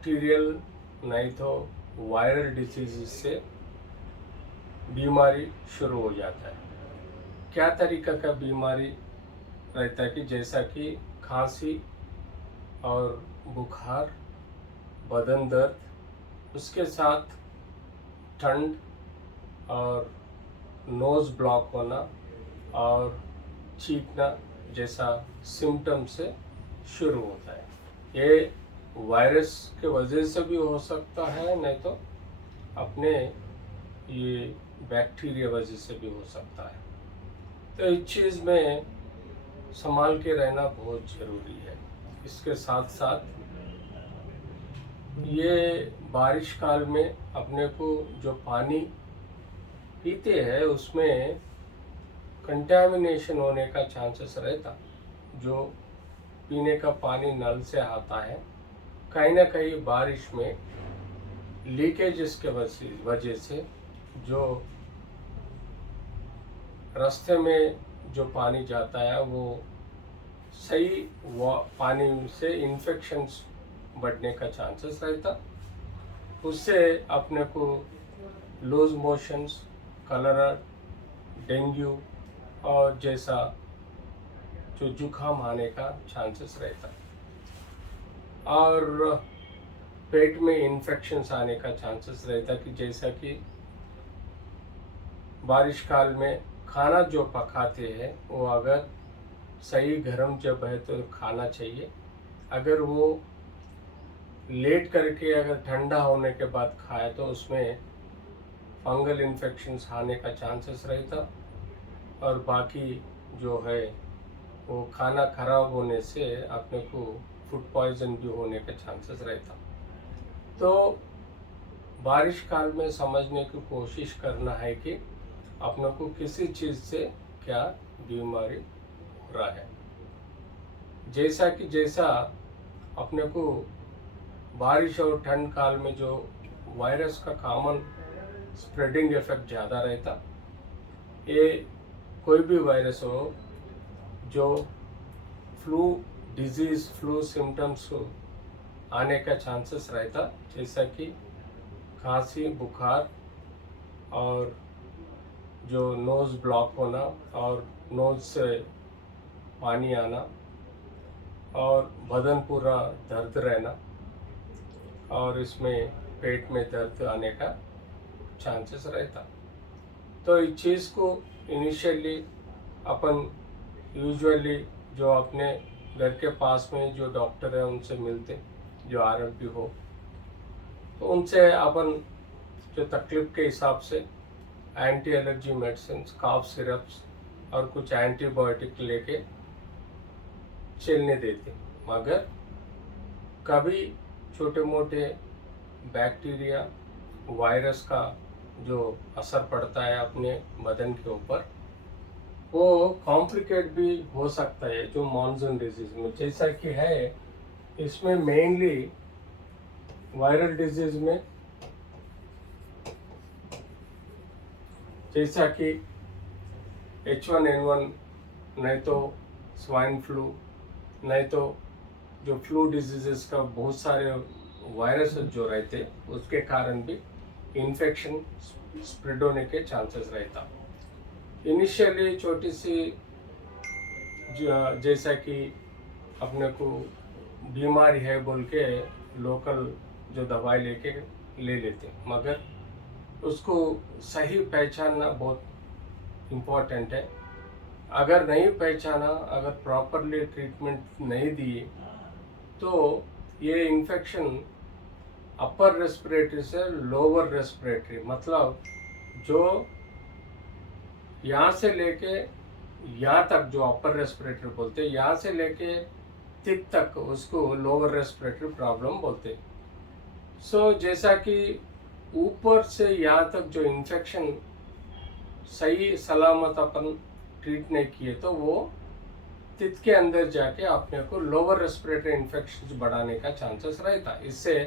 Bacterial नहीं तो viral disease से बीमारी शुरू हो जाता है। क्या तरीका का बीमारी रहता है कि जैसा कि खांसी और बुखार, बदन दर्द, उसके साथ ठंड और नोज़ ब्लॉक होना और चीखना जैसा सिम्टम से शुरू होता है। ये वायरस के वजह से भी हो सकता है, नहीं तो अपने ये बैक्टीरिया वजह से भी हो सकता है। तो इस चीज़ में संभाल के रहना बहुत ज़रूरी है। इसके साथ साथ ये बारिश काल में अपने को जो पानी पीते हैं उसमें कंटामिनेशन होने का चांसेस रहता। जो पीने का पानी नल से आता है, कहीं ना कहीं बारिश में लीकेजेस के वजह से जो रास्ते में जो पानी जाता है वो सही पानी से इन्फेक्शंस बढ़ने का चांसेस रहता। उससे अपने को लूज मोशंस, कलरा, डेंगू और जैसा जो जुकाम आने का चांसेस रहता और पेट में इन्फेक्शंस आने का चांसेस रहता कि जैसा कि बारिश काल में खाना जो पकाते हैं वो अगर सही गर्म जब है तो खाना चाहिए। अगर वो लेट करके अगर ठंडा होने के बाद खाए तो उसमें फंगल इन्फेक्शंस आने का चांसेस रहता और बाकी जो है वो खाना खराब होने से अपने को फूड पॉइजन भी होने के चांसेस रहता। तो बारिश काल में समझने की कोशिश करना है कि अपने को किसी चीज़ से क्या बीमारी हो रहा है। जैसा कि जैसा अपने को बारिश और ठंड काल में जो वायरस का कॉमन स्प्रेडिंग इफेक्ट ज़्यादा रहता। ये कोई भी वायरस हो जो फ्लू डिजीज़, फ्लू सिम्टम्स आने का चांसेस रहता, जैसा कि खांसी, बुखार और जो नोज़ ब्लॉक होना और नोज़ से पानी आना और बदन पूरा दर्द रहना और इसमें पेट में दर्द आने का चांसेस रहता। तो इस चीज़ को इनिशियली अपन यूजुअली जो अपने घर के पास में जो डॉक्टर है उनसे मिलते, जो आरएमपी हो, तो उनसे अपन जो तकलीफ के हिसाब से एंटी एलर्जी मेडिसिन, काफ सिरप्स और कुछ एंटीबायोटिक लेके चलने देते। मगर कभी छोटे मोटे बैक्टीरिया, वायरस का जो असर पड़ता है अपने बदन के ऊपर, वो कॉम्प्लिकेट भी हो सकता है। जो मॉनसून डिजीज में जैसा कि है, इसमें मेनली वायरल डिजीज में जैसा कि H1N1, नहीं तो स्वाइन फ्लू, नहीं तो जो फ्लू डिजीजेस का बहुत सारे वायरस जो रहते उसके कारण भी इन्फेक्शन स्प्रेड होने के चांसेस रहता। इनिशियली छोटी सी जैसा कि अपने को बीमारी है बोल के लोकल जो दवाई लेके ले लेते, मगर उसको सही पहचानना बहुत इम्पोर्टेंट है। अगर नहीं पहचाना, अगर प्रॉपरली ट्रीटमेंट नहीं दिए तो ये इन्फेक्शन अपर रेस्पिरेटरी से लोअर रेस्पिरेटरी, मतलब जो यहाँ से लेके यहाँ तक, जो अपर रेस्पिरेटरी बोलते हैं, यहाँ से लेके तिक तक उसको लोअर रेस्पिरेटरी प्रॉब्लम बोलते हैं। सो जैसा कि ऊपर से यहाँ तक जो इन्फेक्शन सही सलामत अपन ट्रीट नहीं किए तो वो तित के अंदर जाके अपने को लोअर रेस्पिरेटरी इन्फेक्शन बढ़ाने का चांसेस रहता। इससे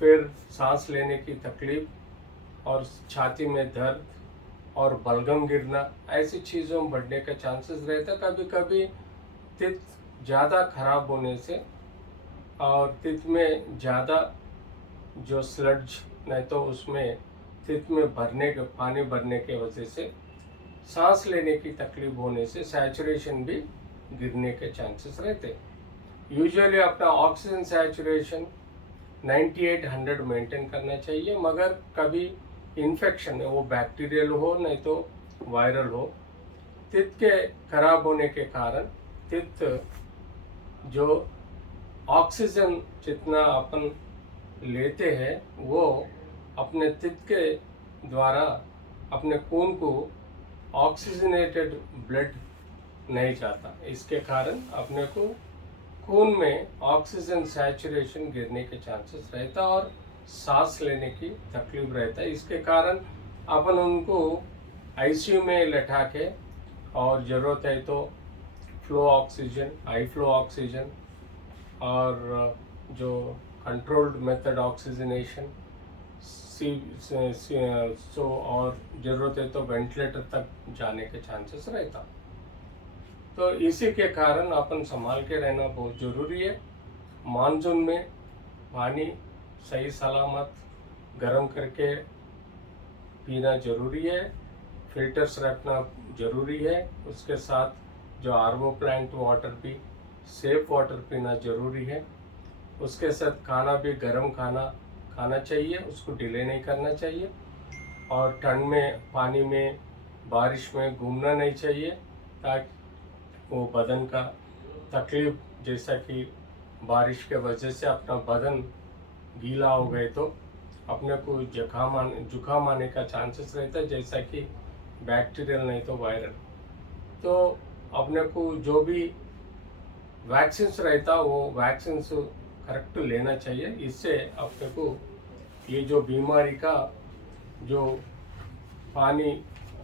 फिर सांस लेने की तकलीफ और छाती में दर्द और बलगम गिरना, ऐसी चीज़ों में बढ़ने का चांसेस रहता। कभी कभी तित ज़्यादा खराब होने से और तित में ज़्यादा जो स्लड्ज नहीं तो उसमें तित में भरने के पानी भरने के वजह से सांस लेने की तकलीफ होने से सैचुरेशन भी गिरने के चांसेस रहते। यूजुअली अपना ऑक्सीजन सैचुरेशन 98-100 मेंटेन करना चाहिए, मगर कभी इन्फेक्शन है वो बैक्टीरियल हो नहीं तो वायरल हो, तित के खराब होने के कारण तित जो ऑक्सीजन जितना अपन लेते हैं वो अपने तित के द्वारा अपने खून को ऑक्सीजनेटेड ब्लड नहीं जाता, इसके कारण अपने को खून में ऑक्सीजन सैचुरेशन गिरने के चांसेस रहता और सांस लेने की तकलीफ रहता है। इसके कारण अपन उनको आईसीयू में लेटा के और ज़रूरत है तो flow oxygen, high flow oxygen और जो कंट्रोल्ड मेथड ऑक्सीजनेशन सो और ज़रूरत है तो वेंटिलेटर तक जाने के चांसेस रहता। तो इसी के कारण अपन संभाल के रहना बहुत ज़रूरी है। मानसून में पानी सही सलामत गर्म करके पीना ज़रूरी है, फिल्टर्स रखना ज़रूरी है। उसके साथ जो आरओ प्लांट वाटर भी सेफ वाटर पीना ज़रूरी है। उसके साथ खाना भी गर्म खाना चाहिए, उसको डिले नहीं करना चाहिए। और ठंड में पानी में बारिश में घूमना नहीं चाहिए ताकि वो बदन का तकलीफ, जैसा कि बारिश के वजह से अपना बदन गीला हो गए तो अपने को जुकाम आने का चांसेस रहता है, जैसा कि बैक्टीरियल नहीं तो वायरल। तो अपने को जो भी वैक्सीन्स रहता वो वैक्सीन्स करेक्ट लेना चाहिए। इससे अपने को ये जो बीमारी का जो पानी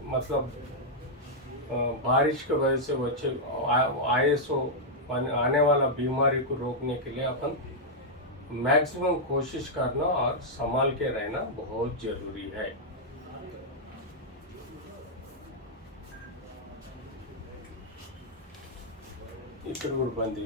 मतलब बारिश की वजह से बच्चे आने वाला बीमारी को रोकने के लिए अपन मैक्सिमम कोशिश करना और संभाल के रहना बहुत ज़रूरी है। ఇక్కడ కూడా బంద్